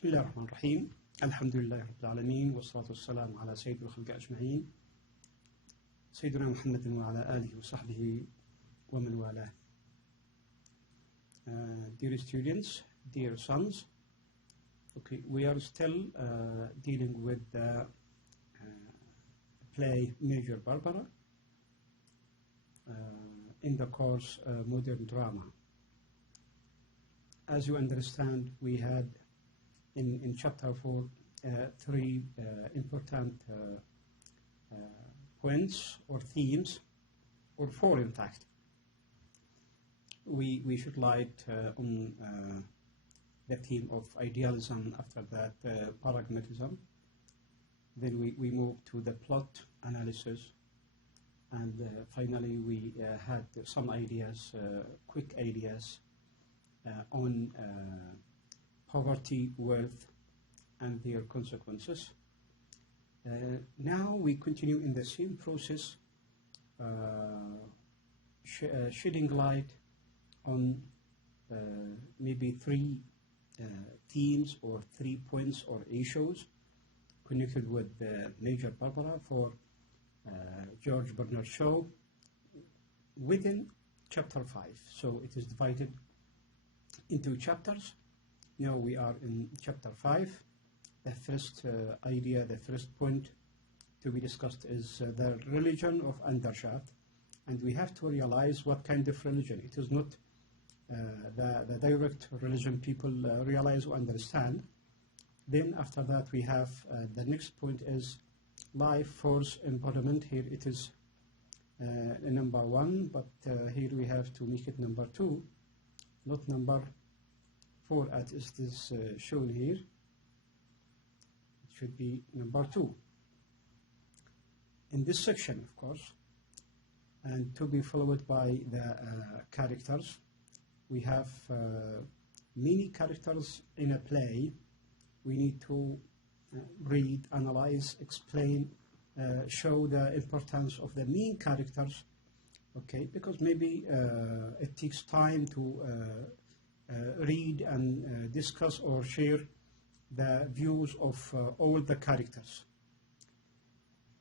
بسم الله الرحمن الرحيم. الحمد لله رب العالمين والصلاة والسلام على سيد الخلق أجمعين سيدنا محمد وعلى آله وصحبه ومن والاه. Dear students, dear sons, okay, we are still dealing with the play Major Barbara in the course Modern Drama. As you understand, we had in chapter 4 three important points or themes, or four in fact. We should light on the theme of idealism, after that pragmatism. Then we move to the plot analysis, and finally we had some ideas, quick ideas on poverty, wealth, and their consequences. Now we continue in the same process, shedding light on maybe three themes or 3 points or issues connected with Major Barbara for George Bernard Shaw within chapter 5. So it is divided into chapters. Now we are in chapter 5. The first idea, the first point to be discussed is the religion of Undershaft, and we have to realize what kind of religion. It is not the direct religion people realize or understand. Then after that we have the next point is life force embodiment. Here it is number 1, but here we have to make it number 2, not number 4 as it is shown here. It should be number 2. In this section, of course, and to be followed by the characters, we have many characters in a play. We need to read, analyze, explain, show the importance of the main characters, okay, because maybe it takes time to read and discuss or share the views of all the characters.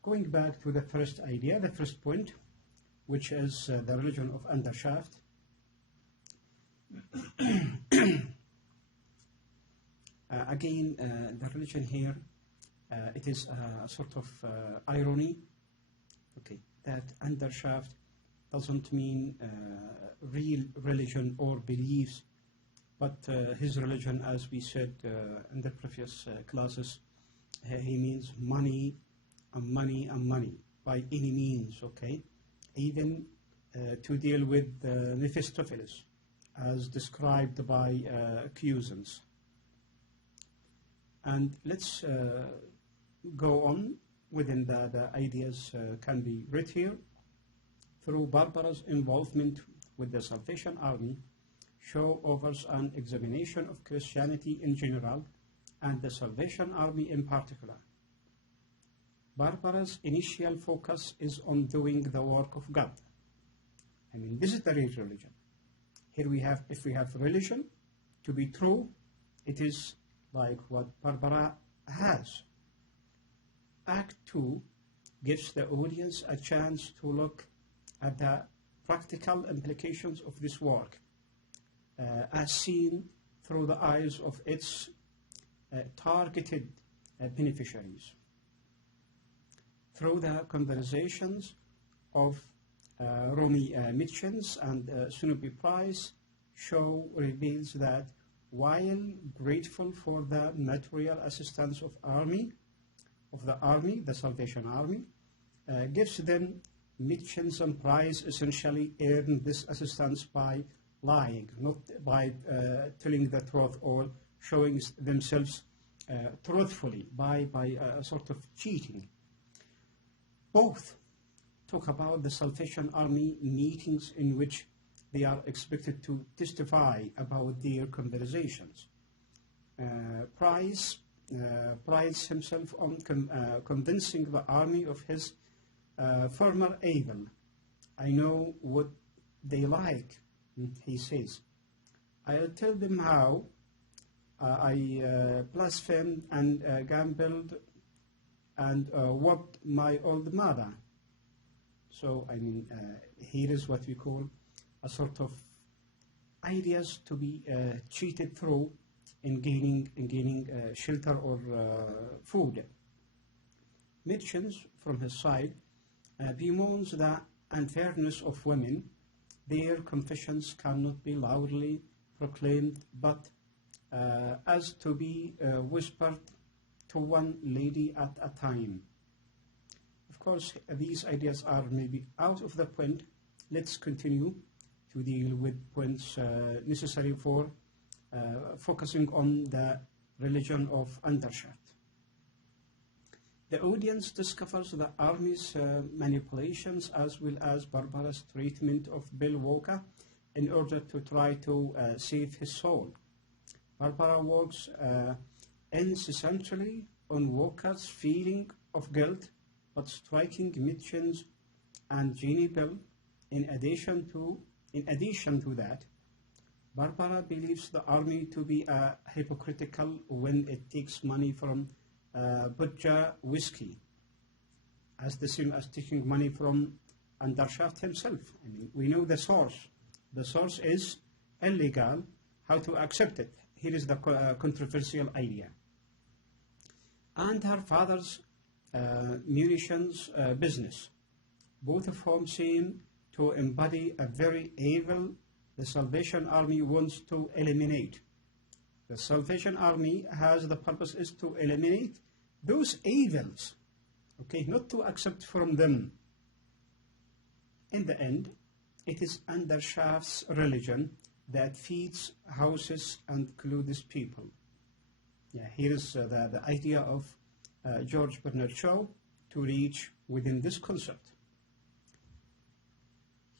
Going back to the first idea, the first point, which is the religion of Undershaft. Again, the religion here, it is a sort of irony, okay, that Undershaft doesn't mean real religion or beliefs, but his religion, as we said in the previous classes, he means money and money and money by any means, okay? Even to deal with Mephistopheles, as described by Cusins. And let's go on within the ideas can be read here. Through Barbara's involvement with the Salvation Army, Shaw offers an examination of Christianity in general and the Salvation Army in particular. Barbara's initial focus is on doing the work of God. I mean, this is the real religion. Here we have, if we have religion to be true, it is like what Barbara has. Act 2 gives the audience a chance to look at the practical implications of this work, as seen through the eyes of its targeted beneficiaries. Through the conversations of Romy Mitchens and Snoopy Price, Shaw reveals that while grateful for the material assistance of the Salvation Army, gives them, Mitchens and Price essentially earn this assistance by lying, not by telling the truth or showing themselves truthfully, by a sort of cheating. Both talk about the Salvation Army meetings in which they are expected to testify about their conversations. Price prides himself on convincing the army of his former evil. I know what they like, he says. I'll tell them how I blasphemed and gambled and whooped my old mother. So, I mean, here is what we call a sort of ideas to be cheated through in gaining shelter or food. Merchants, from his side, bemoans the unfairness of women. Their confessions cannot be loudly proclaimed, but as to be whispered to one lady at a time. Of course, these ideas are maybe out of the point. Let's continue to deal with points necessary for focusing on the religion of Undershaft. The audience discovers the army's manipulations as well as barbarous treatment of Bill Walker in order to try to save his soul. Barbara works incessantly on Walker's feeling of guilt, but striking Mitchens and Jeannie Bill. In addition to that, Barbara believes the army to be hypocritical when it takes money from Butcher whiskey, as the same as taking money from Undershaft himself. I mean, we know the source. The source is illegal. How to accept it? Here is the controversial idea. And her father's munitions business, both of whom seem to embody a very evil the Salvation Army wants to eliminate. The Salvation Army has the purpose is to eliminate those evils, okay, not to accept from them. In the end, it is Undershaft's religion that feeds houses and clothes people. Yeah, here is the idea of George Bernard Shaw to reach within this concept.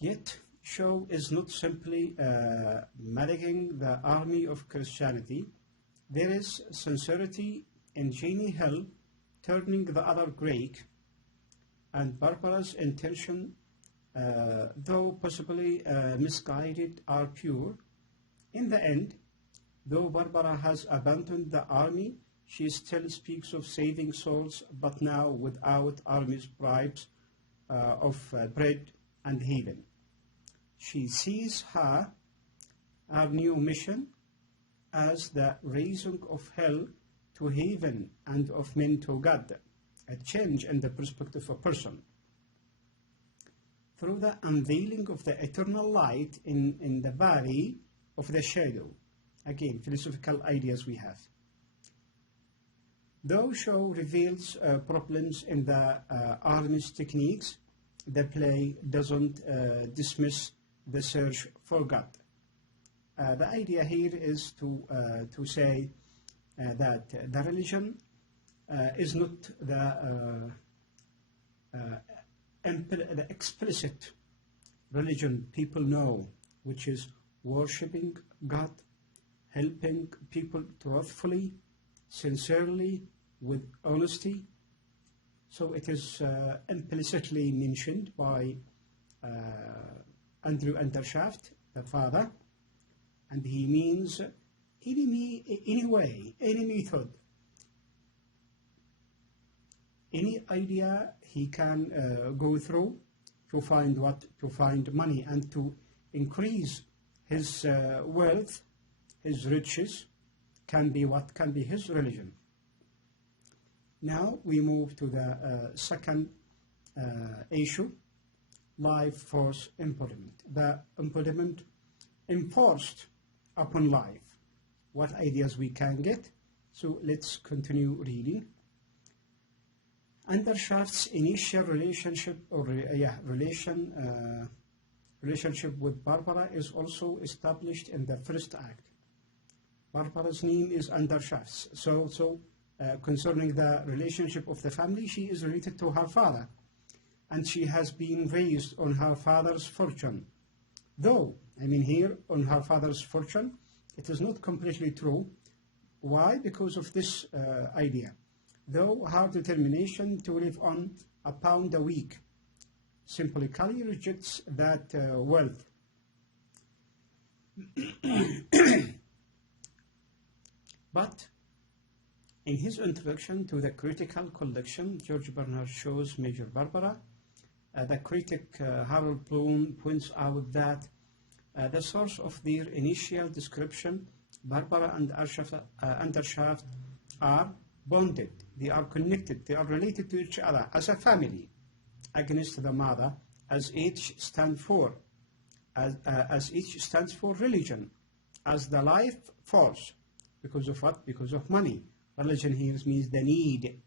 Yet, Shaw is not simply maligning the army of Christianity. There is sincerity in Jeannie Hill turning the other Greek, and Barbara's intention, though possibly misguided, are pure. In the end, though Barbara has abandoned the army, she still speaks of saving souls, but now without army's bribes of bread and heaven. She sees her new mission as the raising of hell to heaven and of men to God, a change in the perspective of a person. Through the unveiling of the eternal light in the valley of the shadow. Again, philosophical ideas we have. Though Shaw reveals problems in the army's techniques, the play doesn't dismiss the search for God. The idea here is to say that the religion is not the explicit religion people know, which is worshipping God, helping people truthfully, sincerely, with honesty. So it is implicitly mentioned by Andrew Undershaft, the father, and he means any way, any method, any idea he can go through to find money and to increase his wealth, his riches, can be his religion. Now we move to the second issue, life force embodiment. The embodiment enforced upon life. What ideas we can get? So let's continue reading. Undershaft's initial relationship relationship with Barbara is also established in the first act. Barbara's name is Undershaft's. So concerning the relationship of the family, she is related to her father, and she has been raised on her father's fortune. Though, I mean here, on her father's fortune, it is not completely true. Why? Because of this idea. Though her determination to live on £1 a week symbolically rejects that wealth. But in his introduction to the critical collection, George Bernard shows Major Barbara. The critic Harold Bloom points out that the source of their initial description, Barbara and Undershaft, are bonded, they are connected, they are related to each other as a family against the mother, as each stands for religion, as the life force. Because of what? Because of money. Religion here means the need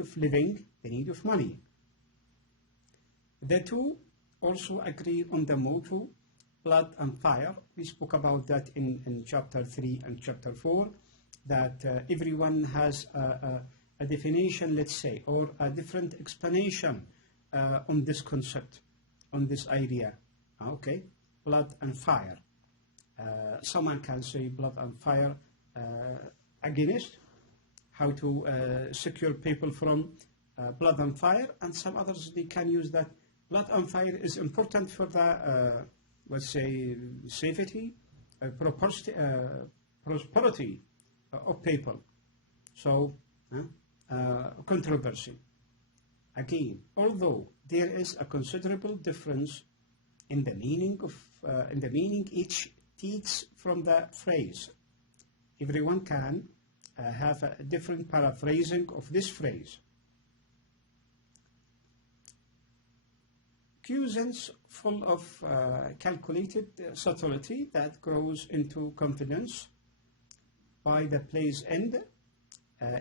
of living, the need of money. The two also agree on the motto, blood and fire. We spoke about that in chapter 3 and chapter 4, that everyone has a definition, let's say, or a different explanation on this concept, on this idea. Okay, blood and fire. Someone can say blood and fire against how to secure people from blood and fire, and some others, they can use that blood and fire is important for the, let's say, safety, prosperity of people. So, controversy. Again, although there is a considerable difference in the meaning each takes from the phrase, everyone can have a different paraphrasing of this phrase. Cuisines full of calculated subtlety that grows into confidence by the play's end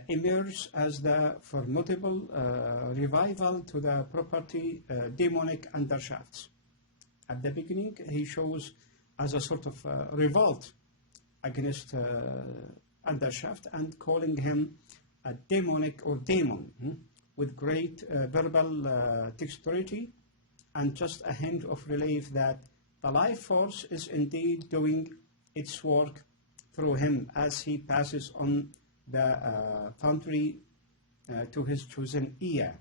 emerge as the formidable revival to the property demonic undershafts. At the beginning, he shows as a sort of revolt against undershaft and calling him a demonic or demon with great verbal dexterity and just a hint of relief that the life force is indeed doing its work through him as he passes on the foundry to his chosen ear.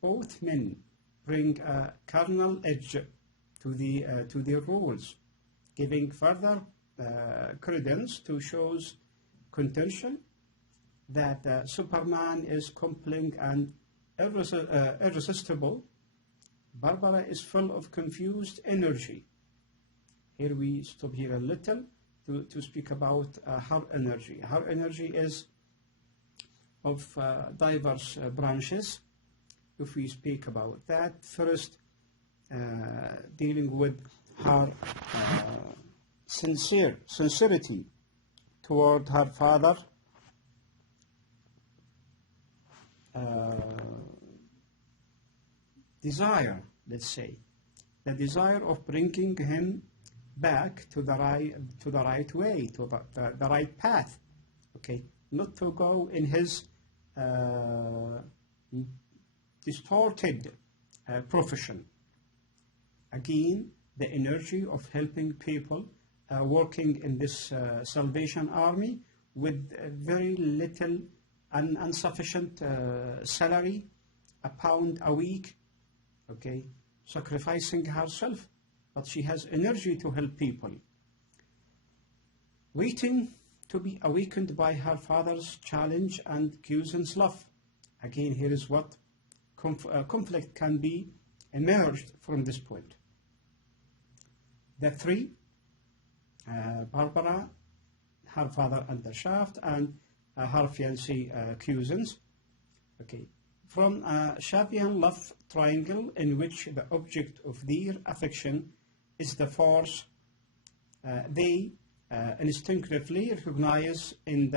Both men bring a carnal edge to their roles, giving further credence to Shaw's contention that Superman is compelling and irresistible. Barbara is full of confused energy. Here we stop here a little to speak about her energy. Her energy is of diverse branches. If we speak about that, first dealing with her sincerity toward her father, desire, let's say, the desire of bringing him back to the right way, to the right path, okay, not to go in his distorted profession. Again, the energy of helping people working in this Salvation Army with very little and insufficient salary, £1 a week, okay, sacrificing herself, but she has energy to help people. Waiting to be awakened by her father's challenge and Cusan's love. Again, here is what conflict can be emerged from this point. The three, Barbara, her father Undershaft, and her fiancé Cusans, okay, from a Shavian love triangle in which the object of their affection is the force they instinctively recognize in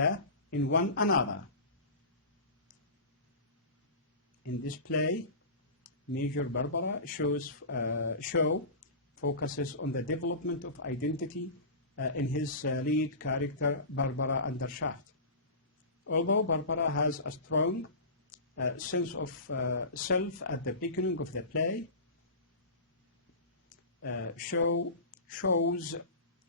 one another. In this play, Major Barbara show focuses on the development of identity in his lead character, Barbara Undershaft. Although Barbara has a strong sense of self at the beginning of the play, shows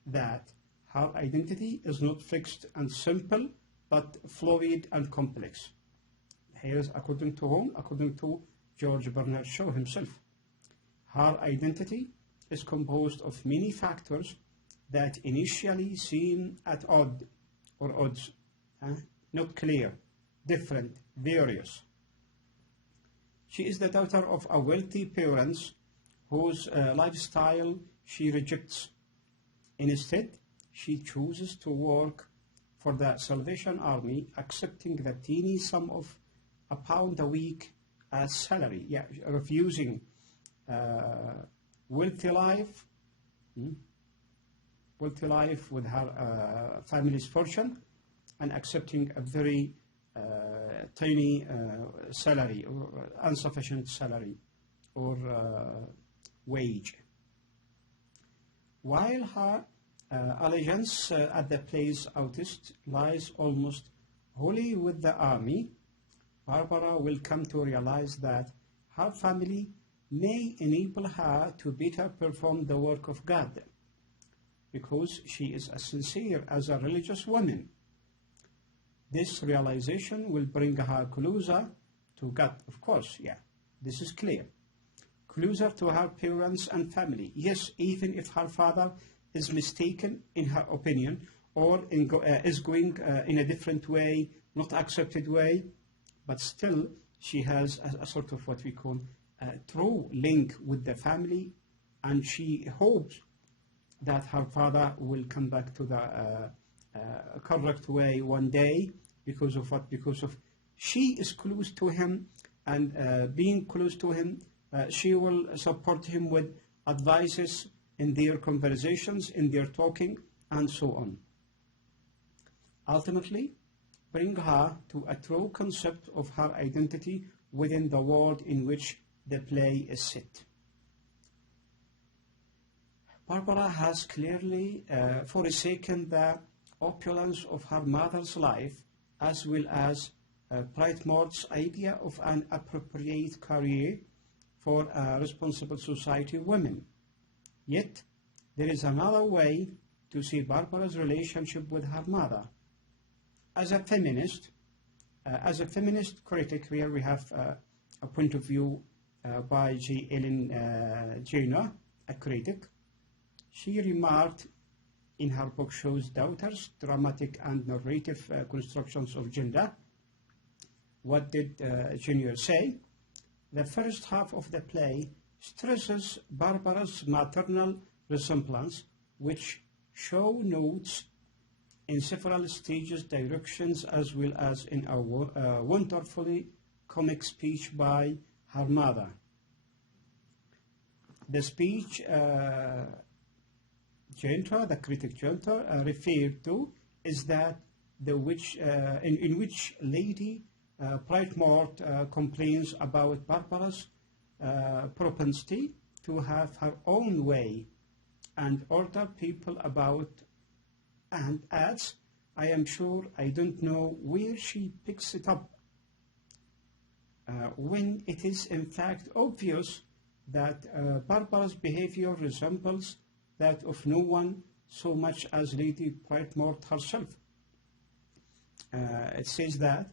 that her identity is not fixed and simple, but fluid and complex. Here is according to whom? According to George Bernard Shaw himself. Her identity is composed of many factors that initially seem at odds not clear, different, various. She is the daughter of a wealthy parents whose lifestyle she rejects. Instead, she chooses to work for the Salvation Army, accepting the teeny sum of £1 a week as salary. Yeah, refusing wealthy life with her family's fortune, and accepting a very tiny salary or insufficient salary or wage. While her allegiance at the place outist lies almost wholly with the army, Barbara will come to realize that her family may enable her to better perform the work of God, because she is as sincere as a religious woman. This realization will bring her closer to God, of course, yeah, this is clear. Closer to her parents and family. Yes, even if her father is mistaken in her opinion, or is going in a different way, not accepted way, but still she has a sort of what we call a true link with the family, and she hopes that her father will come back to the correct way one day. Because of what? Because of she is close to him, and being close to him, she will support him with advices in their conversations, in their talking, and so on. Ultimately, bring her to a true concept of her identity within the world in which the play is set. Barbara has clearly forsaken the opulence of her mother's life, as well as Brightmore's idea of an appropriate career for a responsible society woman. Yet, there is another way to see Barbara's relationship with her mother. As a feminist critic, here we have a point of view by J. Ellen Jenner, a critic. She remarked in her book Show's Daughters, Dramatic and Narrative Constructions of Gender. What did Jenner say? The first half of the play stresses Barbara's maternal resemblance, which Shaw notes in several stages, directions, as well as in a wonderfully comic speech by her mother. The speech the critic Genter referred to is that in which Lady Brightmore complains about Barbara's propensity to have her own way and order people about, and adds, I am sure I don't know where she picks it up, when it is in fact obvious that Barbara's behavior resembles that of no one so much as Lady Brightmore herself. It says that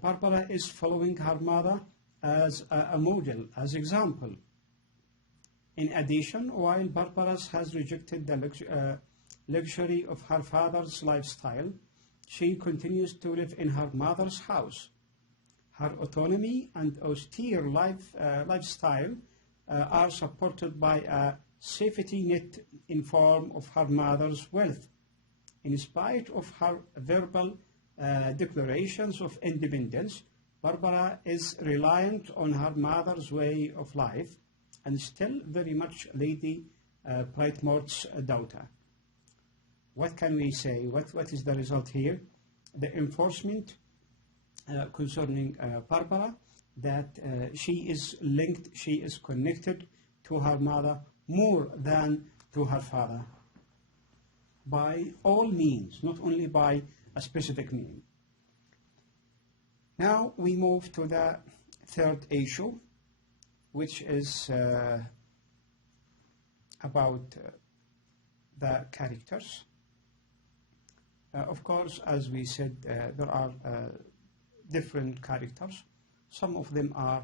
Barbara is following her mother as a model, as example. In addition, while Barbara has rejected the luxury of her father's lifestyle, she continues to live in her mother's house. Her autonomy and austere lifestyle are supported by a safety net in form of her mother's wealth. In spite of her verbal declarations of independence, Barbara is reliant on her mother's way of life and still very much Lady Brightmore's daughter. What can we say? What is the result here? The enforcement concerning Barbara, that she is linked, she is connected to her mother more than to her father, by all means, not only by a specific mean. Now we move to the third issue, which is about the characters. Of course, as we said, there are different characters. Some of them are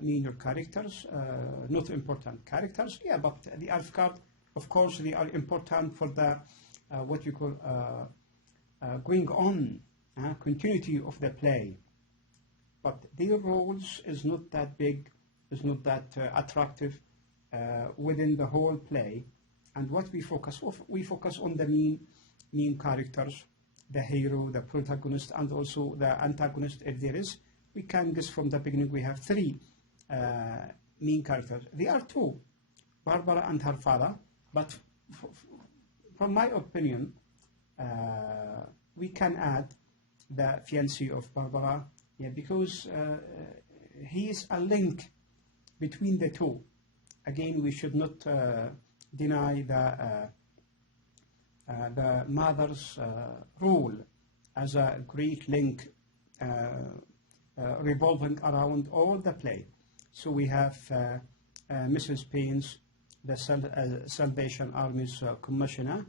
minor characters, not important characters. Yeah, but the Alf card, of course, they are important for the what you call going on, continuity of the play. But their roles is not that big, is not that attractive within the whole play. And what we focus on the main characters, the hero, the protagonist, and also the antagonist, if there is. We can guess from the beginning we have three main characters. There are two, Barbara and her father, but from my opinion, we can add the fiancé of Barbara, because he is a link between the two. Again, we should not deny the mother's role as a great link revolving around all the play. So we have Mrs. Payne's, the Salvation Army's commissioner,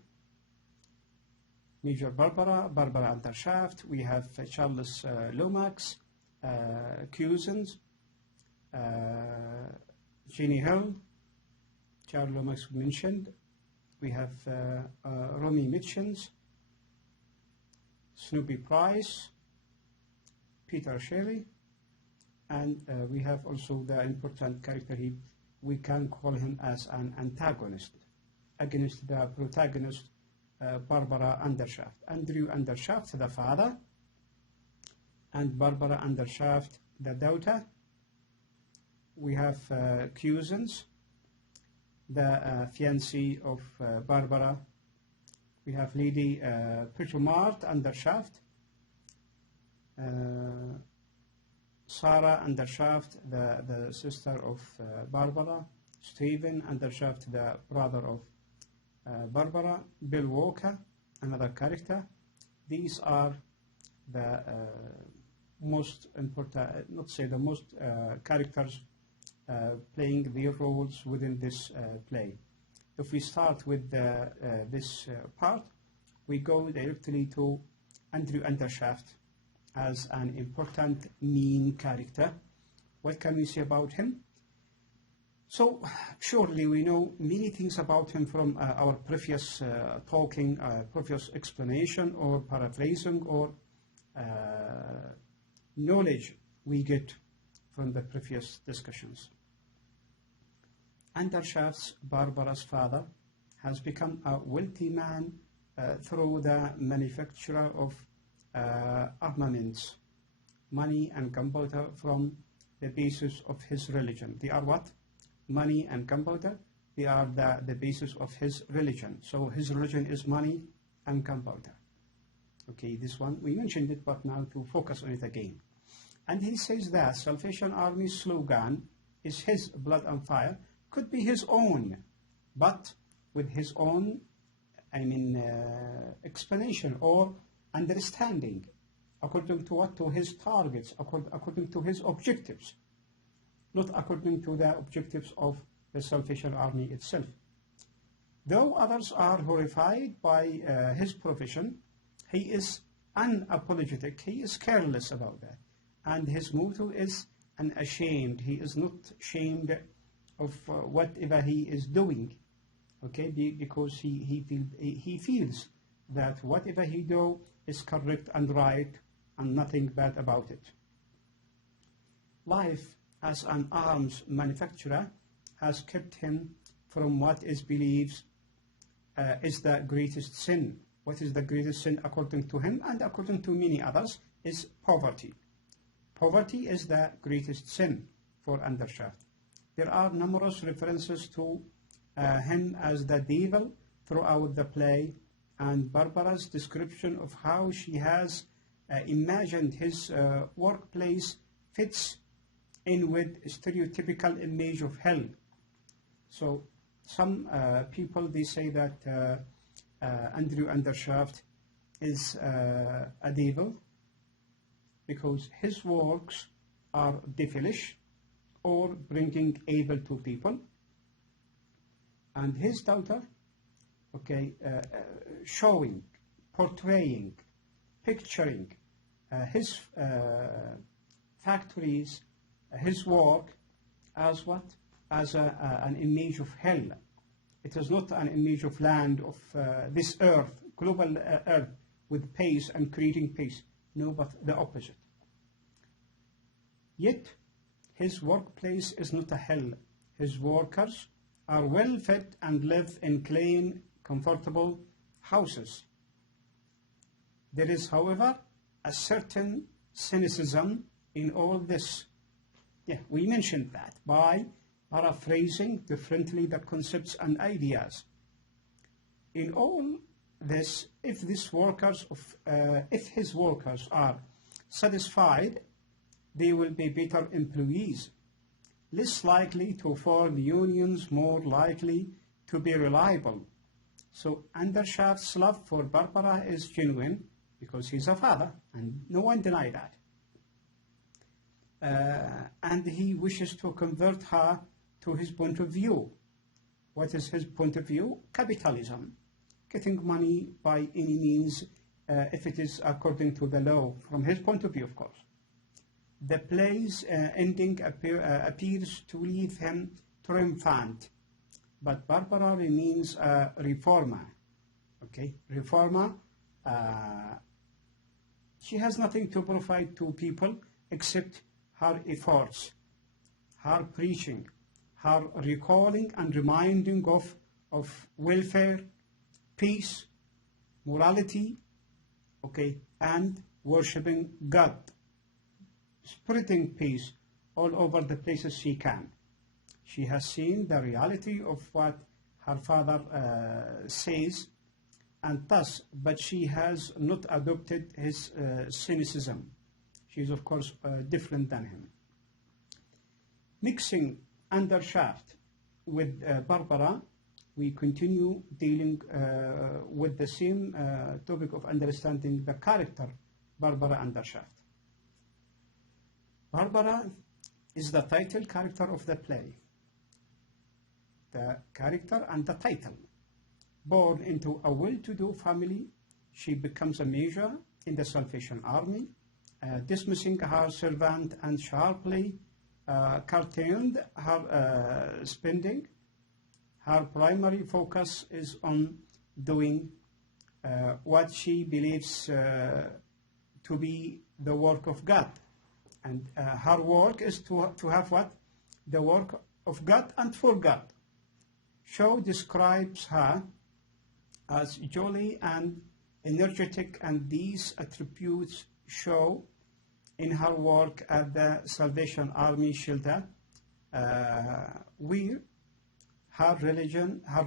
Major Barbara Undershaft. We have Charles Lomax, Cousins, Jenny Hill, Charles Lomax mentioned. We have Romy Mitchens, Snoopy Price, Peter Shelley, and we have also the important character, we can call him as an antagonist against the protagonist, Barbara Undershaft. Andrew Undershaft, the father, and Barbara Undershaft, the daughter. We have Cousins, the fiancée of Barbara. We have Lady Pettomart Undershaft, Sarah Undershaft, the sister of Barbara, Stephen Undershaft, the brother of Barbara, Bill Walker, another character. These are the most important, not say the most characters playing their roles within this play. If we start with this part, we go directly to Andrew Undershaft as an important main character. What can we say about him? So surely we know many things about him from our previous talking, previous explanation or paraphrasing or knowledge we get from the previous discussions. Undershaft's Barbara's father has become a wealthy man through the manufacture of armaments, money and gunpowder from the basis of his religion. They are what? Money and gunpowder. They are the basis of his religion. So his religion is money and gunpowder. Okay, this one, we mentioned it, but now to focus on it again. And he says that Salvation Army's slogan is his blood and fire, could be his own, but with his own, explanation or understanding, according to what? To his targets, according to his objectives, not according to the objectives of the Salvation Army itself. Though others are horrified by his profession, he is unapologetic, he is careless about that. And his motto is unashamed. He is not ashamed of whatever he is doing, okay, because he feels that whatever he do is correct and right and nothing bad about it. Life as an arms manufacturer has kept him from what is believed is the greatest sin. What is the greatest sin according to him and according to many others is poverty. Poverty is the greatest sin for Undershaft. There are numerous references to him as the devil throughout the play, and Barbara's description of how she has imagined his workplace fits in with stereotypical image of hell. So some people, they say that Andrew Undershaft is a devil because his works are devilish or bringing evil to people, and his daughter, okay, showing, portraying, picturing his factories, his work as what? As an image of hell. It is not an image of land, of this earth, global earth, with peace and creating peace. No, but the opposite. Yet, his workplace is not a hell. His workers are well fed and live in clean, comfortable houses. There is, however, a certain cynicism in all this. Yeah, we mentioned that by paraphrasing differently the concepts and ideas. In all this, if his workers are satisfied, they will be better employees, less likely to form unions, more likely to be reliable. So Undershaft's love for Barbara is genuine because he's a father, and no one denied that. And he wishes to convert her to his point of view. What is his point of view? Capitalism. Getting money by any means, if it is according to the law, from his point of view, of course. The play's ending appears to leave him triumphant, but Barbara remains a reformer. Okay, reformer. She has nothing to provide to people except her efforts, her preaching, her recalling and reminding of welfare, peace, morality, okay, and worshipping God, spreading peace all over the places she can. She has seen the reality of what her father says, and thus, but she has not adopted his cynicism. She is, of course, different than him. Mixing Undershaft with Barbara, we continue dealing with the same topic of understanding the character Barbara Undershaft. Barbara is the title character of the play. The character and the title. Born into a well-to-do family, she becomes a major in the Salvation Army, dismissing her servant and sharply curtailed her spending. Her primary focus is on doing what she believes to be the work of God. And her work is to have what? The work of God and for God. Shaw describes her as jolly and energetic, and these attributes show in her work at the Salvation Army shelter, where her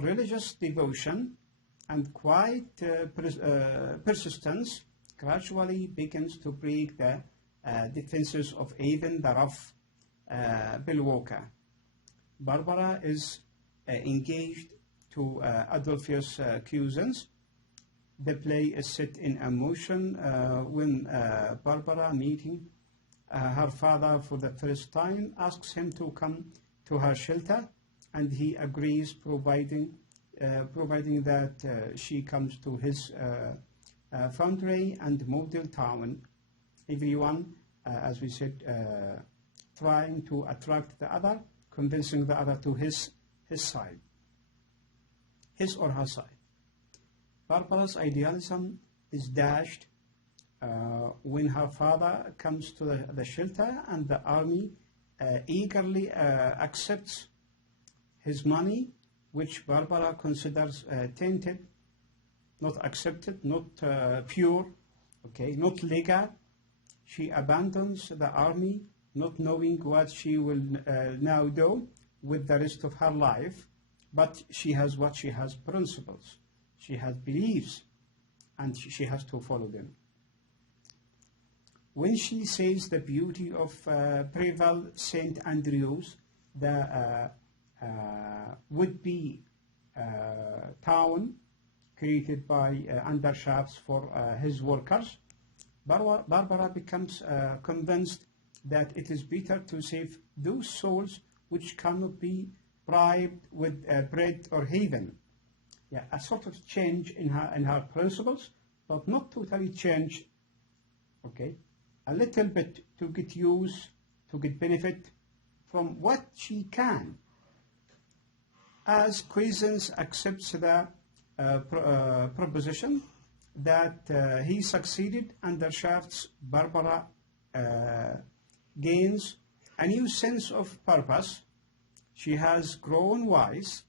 religious devotion and quiet persistence gradually begins to break the defenses of even the rough Bill Walker. Barbara is engaged to Adolphus Cousins. The play is set in motion when Barbara, meeting her father for the first time, asks him to come to her shelter, and he agrees, providing that she comes to his foundry and model town. Everyone, as we said, trying to attract the other, convincing the other to his side, his or her side. Barbara's idealism is dashed when her father comes to the shelter, and the army eagerly accepts his money, which Barbara considers tainted, not accepted, not pure, okay, not legal. She abandons the army, not knowing what she will now do with the rest of her life, but she has what? She has principles. She has beliefs, and she has to follow them. When she sees the beauty of Preval St. Andrews, the would-be town created by Undershafts for his workers, Barbara becomes convinced that it is better to save those souls which cannot be bribed with bread or heaven. Yeah, a sort of change in her principles, but not totally change. Okay, a little bit to get use, to get benefit from what she can. As Cousins accepts the proposition, that he succeeded under Shaft's Barbara gains a new sense of purpose. She has grown wise,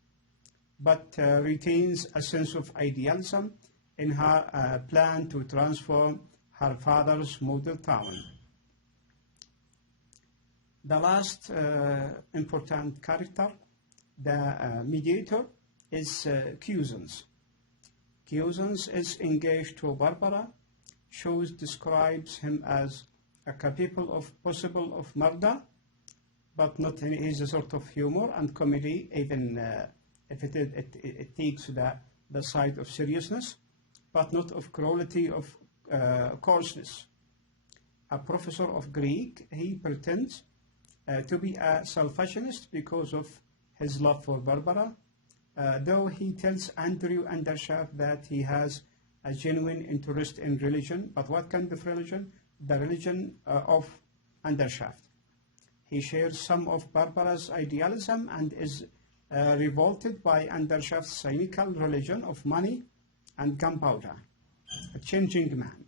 but retains a sense of idealism in her plan to transform her father's model town. The last important character, the mediator, is Cousins. Cousins is engaged to Barbara. Shows describes him as capable of possible of murder, but not in his sort of humor and comedy, even if it takes the side of seriousness, but not of cruelty, of coarseness. A professor of Greek, he pretends to be a Salvationist because of his love for Barbara, though he tells Andrew Undershaft that he has a genuine interest in religion. But what kind of religion? The religion of Undershaft. He shares some of Barbara's idealism and is revolted by Undershaft's cynical religion of money and gunpowder, a changing man.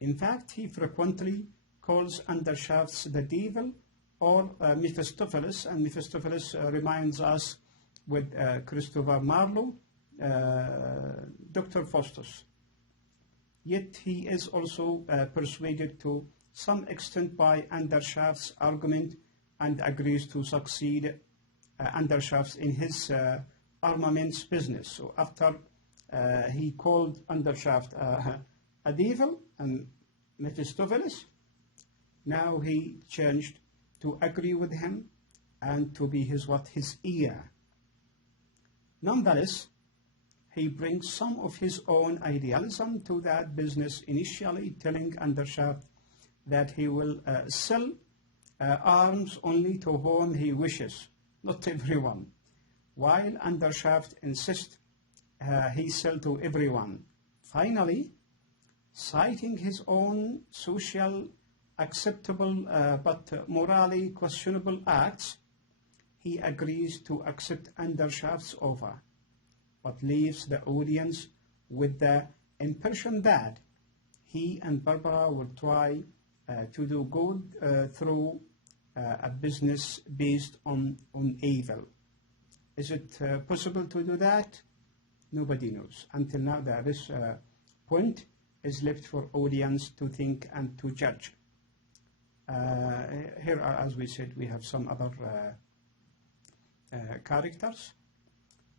In fact, he frequently calls Undershafts the devil or Mephistopheles, and Mephistopheles reminds us with Christopher Marlowe, Dr. Faustus. Yet he is also persuaded to some extent by Undershaft's argument and agrees to succeed Undershafts in his armaments business. So after he called Undershaft a devil and Mephistopheles, now he changed to agree with him and to be his ear. Nonetheless, he brings some of his own idealism to that business, initially telling Undershaft that he will sell arms only to whom he wishes, not everyone, while Undershaft insists he sell to everyone. Finally, citing his own social acceptable but morally questionable acts, he agrees to accept Undershaft's offer, but leaves the audience with the impression that he and Barbara will try to do good through a business based on evil. Is it possible to do that? Nobody knows. Until now, this point is left for audience to think and to judge. Here, as we said, we have some other characters.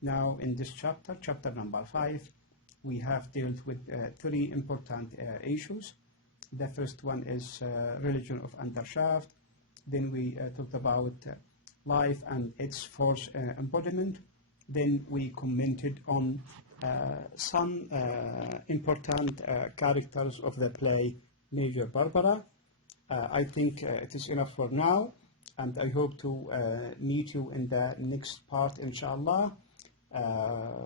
Now, in this chapter, chapter number 5, we have dealt with 3 important issues. The first one is religion of Undershaft. Then we talked about life and its force embodiment. Then we commented on some important characters of the play Major Barbara. I think it is enough for now, and I hope to meet you in the next part, inshallah.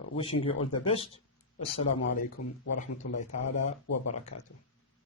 Wishing you all the best. Assalamu alaikum wa rahmatullahi ta'ala wa barakatuh.